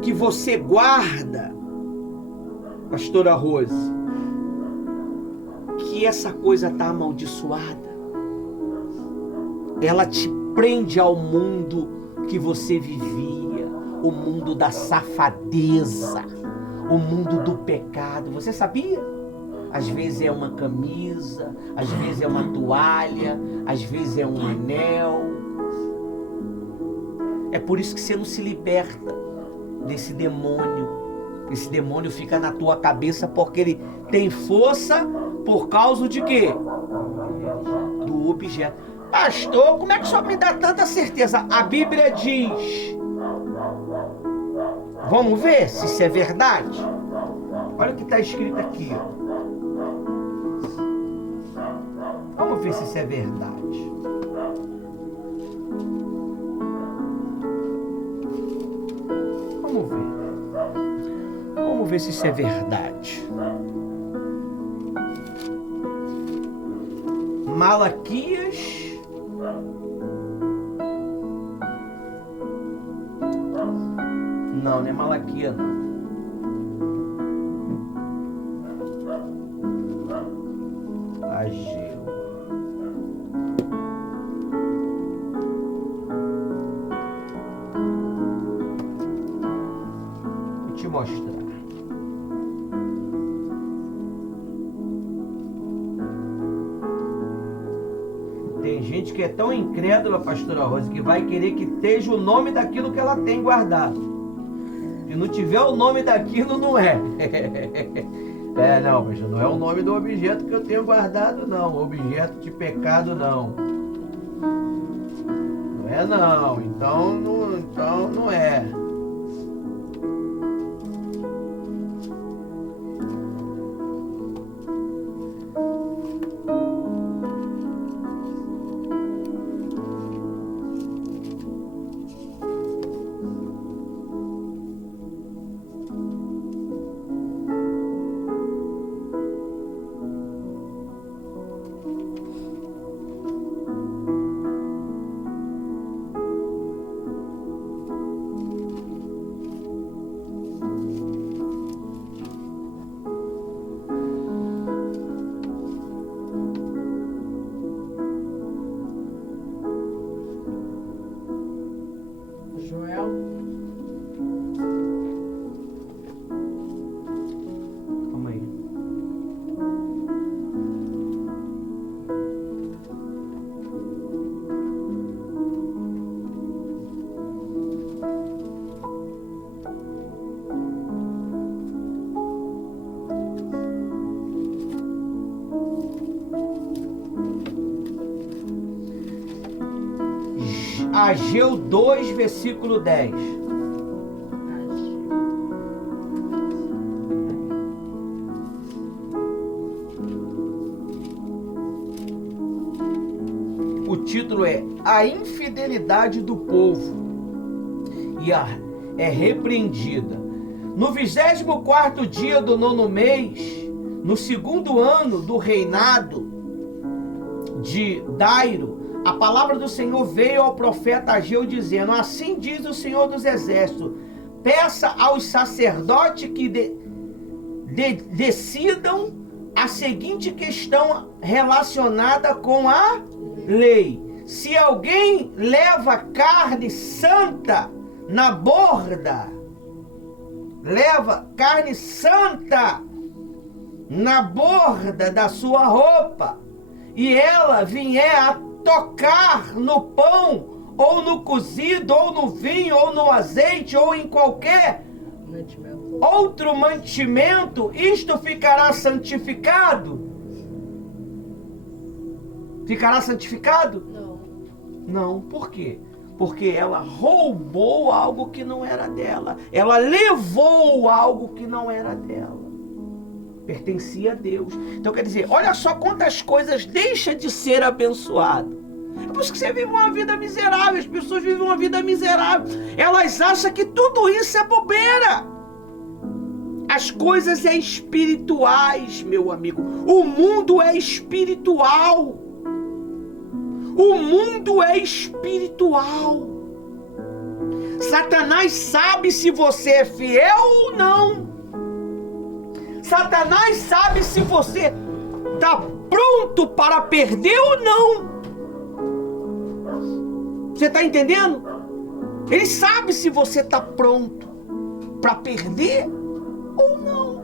que você guarda, pastora Rose, que essa coisa está amaldiçoada? Ela te prende ao mundo que você vivia, o mundo da safadeza, o mundo do pecado. Você sabia? Às vezes é uma camisa, às vezes é uma toalha, às vezes é um anel. É por isso que você não se liberta desse demônio. Esse demônio fica na tua cabeça porque ele tem força por causa de quê? Do objeto. Pastor, como é que o senhor me dá tanta certeza? A Bíblia diz. Vamos ver se isso é verdade? Olha o que está escrito aqui. Vamos ver se isso é verdade. Vamos ver. Vamos ver se isso é verdade. Malaquias. Não, não é Malaquias, não. Ageu. Vou te mostrar. Tem gente que é tão incrédula, pastora Rosa, que vai querer que esteja o nome daquilo que ela tem guardado. Se não tiver o nome daquilo, não é. Não, pastor, não é o nome do objeto que eu tenho guardado, não. Objeto de pecado, não. Não é, não. Então não é. Joel. Calma aí. Ageu 2, versículo 10. O título é A Infidelidade do Povo e é repreendida. No 24º dia do 9º mês, no 2º ano do reinado de Dairo, a palavra do Senhor veio ao profeta Ageu dizendo: assim diz o Senhor dos Exércitos, peça aos sacerdotes que decidam a seguinte questão relacionada com a lei. Se alguém leva carne santa na borda, leva carne santa na borda da sua roupa, e ela vier a tocar no pão, ou no cozido, ou no vinho, ou no azeite, ou em qualquer outro mantimento, isto ficará santificado? Ficará santificado? Não. Não, por quê? Porque ela roubou algo que não era dela. Ela levou algo que não era dela. Pertencia a Deus. Então quer dizer, olha só quantas coisas deixa de ser abençoado. É por isso que você vive uma vida miserável. As pessoas vivem uma vida miserável. Elas acham que tudo isso é bobeira. As coisas é espirituais, meu amigo. O mundo é espiritual. O mundo é espiritual. Satanás sabe se você é fiel ou não. Satanás sabe se você está pronto para perder ou não. Você está entendendo? Ele sabe se você está pronto para perder ou não.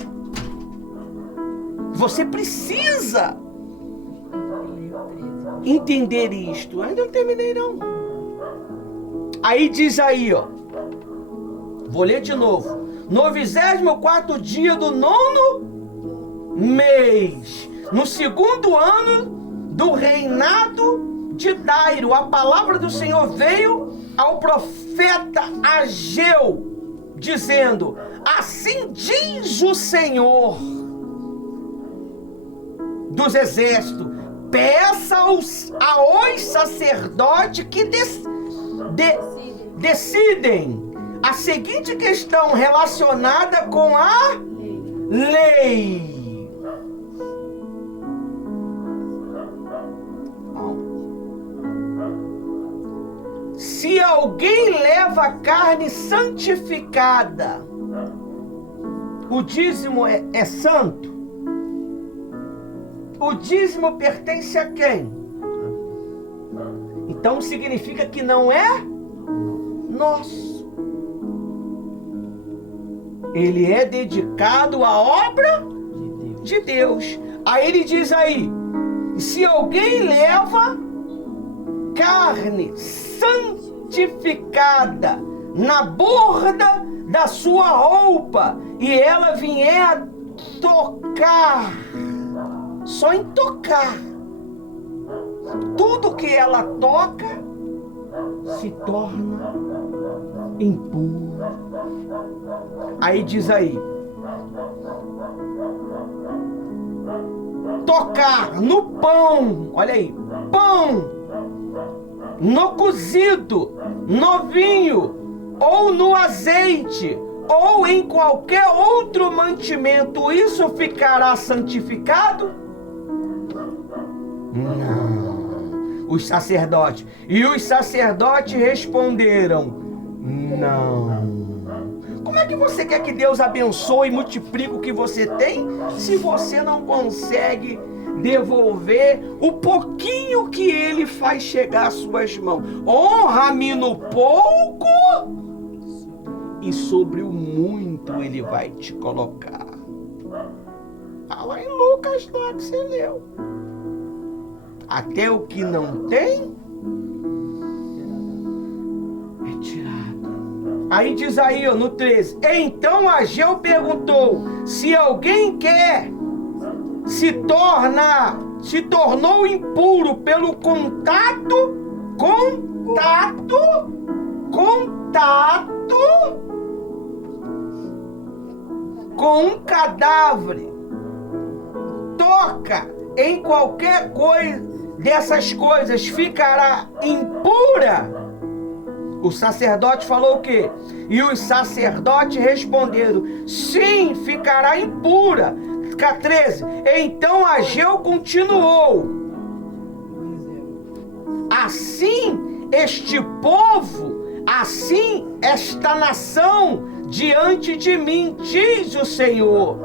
Você precisa entender isto. Ainda não terminei não. Aí diz aí, ó. Vou ler de novo. No 24º dia do 9º mês, no 2º ano do reinado de Dairo, a palavra do Senhor veio ao profeta Ageu, dizendo: assim diz o Senhor dos Exércitos, peça aos sacerdotes que decidem a seguinte questão relacionada com a lei. Se alguém leva carne santificada, o dízimo é santo? O dízimo pertence a quem? Então significa que não é nosso. Ele é dedicado à obra de Deus. Aí ele diz aí: se alguém leva carne santificada na borda da sua roupa e ela vier a tocar, só em tocar, tudo que ela toca se torna impuro. Aí diz aí: tocar no pão, olha aí, pão, no cozido, no vinho, ou no azeite, ou em qualquer outro mantimento, isso ficará santificado? Não. Os sacerdotes. E os sacerdotes responderam: não. Como é que você quer que Deus abençoe e multiplique o que você tem, se você não consegue devolver o pouquinho que ele faz chegar às suas mãos. Honra-me no pouco e sobre o muito ele vai te colocar. Está lá em Lucas, lá que você leu. Até o que não tem é tirado. Aí diz aí, ó, no 13. Então Ageu perguntou: se alguém se tornou impuro pelo contato com um cadáver, toca em qualquer coisa dessas coisas, ficará impura? O sacerdote falou o quê? E os sacerdotes responderam: sim, ficará impura. 13. Então Ageu continuou: assim este povo, assim esta nação diante de mim, diz o Senhor,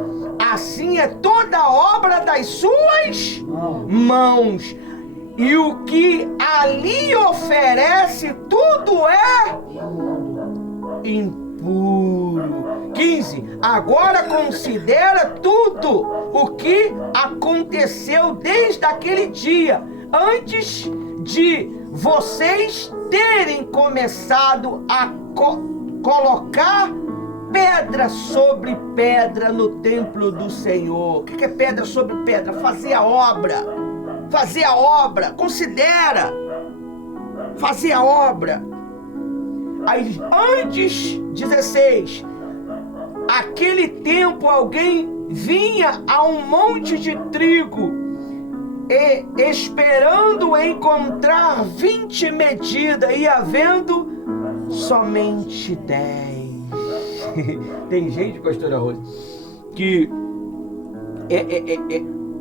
assim é toda a obra das suas mãos, e o que ali oferece, tudo é impuro. 15. Agora considera tudo o que aconteceu desde aquele dia, antes de vocês terem começado a colocar pedra sobre pedra no templo do Senhor. O que é pedra sobre pedra? Fazer a obra. Fazer a obra. Considera. Fazer a obra. Aí, antes, 16, aquele tempo alguém vinha a um monte de trigo e esperando encontrar 20 medidas e havendo somente 10. Tem gente, pastora Rose, que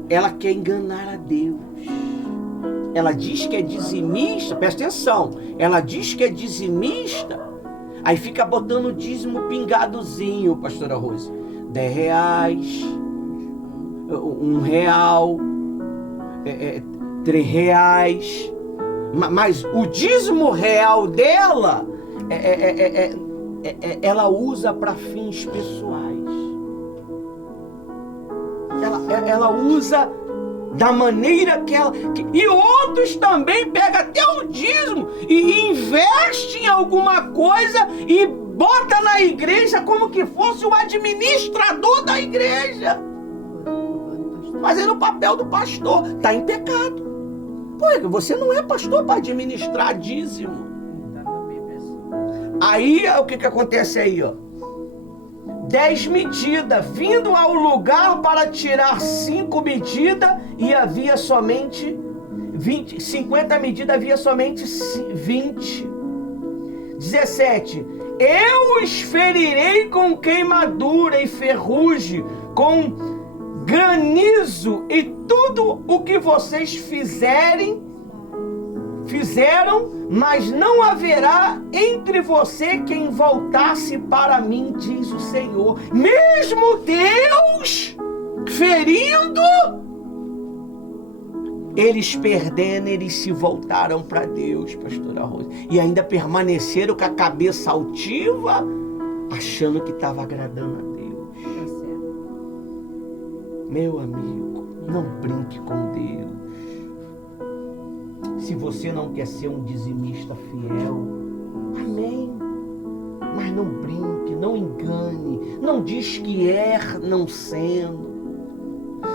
ela quer enganar a Deus. Ela diz que é dizimista, presta atenção, ela diz que é dizimista, aí fica botando dízimo pingadozinho, pastora Rose, 10 reais, R$1, 3 reais, mas o dízimo real dela ela usa para fins pessoais. Ela usa da maneira que ela... E outros também pegam até o dízimo e investe em alguma coisa e bota na igreja como que fosse o administrador da igreja, fazendo o papel do pastor. Está em pecado. Pô, você não é pastor para administrar dízimo. Aí, o que acontece aí, ó? 10 medidas, vindo ao lugar para tirar 5 medidas, e havia somente 20, 50 medidas, havia somente 20. 17. Eu os ferirei com queimadura e ferrugem, com granizo, e tudo o que vocês fizeram, mas não haverá entre você quem voltasse para mim, diz o Senhor. Mesmo Deus ferindo, eles perdendo, eles se voltaram para Deus, pastora Rosa, e ainda permaneceram com a cabeça altiva, achando que estava agradando a Deus. Meu amigo, não brinque com Deus. Se você não quer ser um dizimista fiel, amém. Mas não brinque, não engane, não diz que não sendo.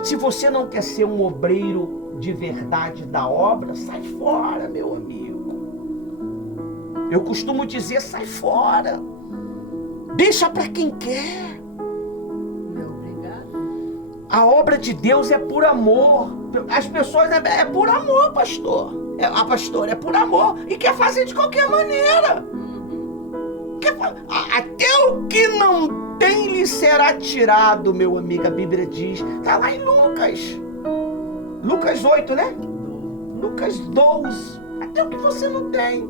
Se você não quer ser um obreiro de verdade da obra, sai fora, meu amigo. Eu costumo dizer, sai fora. Deixa para quem quer. A obra de Deus é por amor. As pessoas é por amor, pastor. A pastora é por amor e quer fazer de qualquer maneira. Até o que não tem lhe será tirado, meu amigo. A Bíblia diz, está lá em Lucas 8, né? Lucas 12. Até o que você não tem.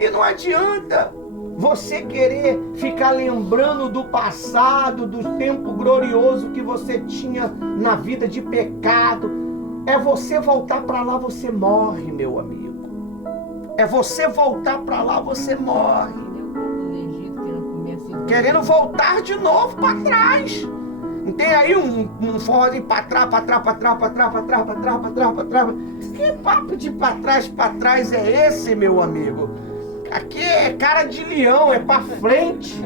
E não adianta. Você querer ficar lembrando do passado, do tempo glorioso que você tinha na vida de pecado, é você voltar para lá, você morre, meu amigo. É você voltar para lá, você morre. Querendo voltar de novo para trás. Não tem aí um forrozinho para trás, para trás, para trás, para trás, para trás, para trás, para trás, para trás. Que papo de para trás é esse, meu amigo? Aqui é cara de leão, é para frente.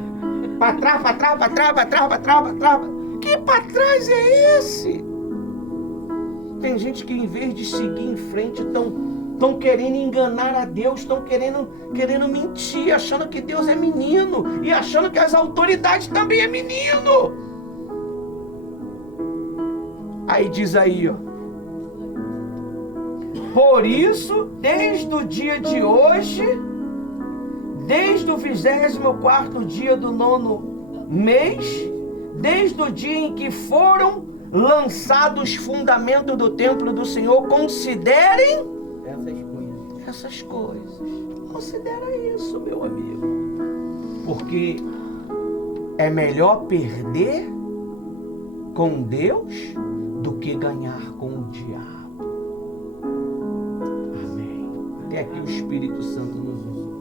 Para trás, para trás, para trás, para trás, para trás, para trás. Que para trás é esse? Tem gente que em vez de seguir em frente estão querendo enganar a Deus, estão querendo mentir, achando que Deus é menino e achando que as autoridades também é menino. Aí diz aí, ó. Por isso, desde o dia de hoje, desde o 24º dia do 9º mês, desde o dia em que foram lançados os fundamentos do templo do Senhor, considerem essas coisas. Considera isso, meu amigo. Porque é melhor perder com Deus do que ganhar com o diabo. Amém. Até aqui o Espírito Santo nos usou.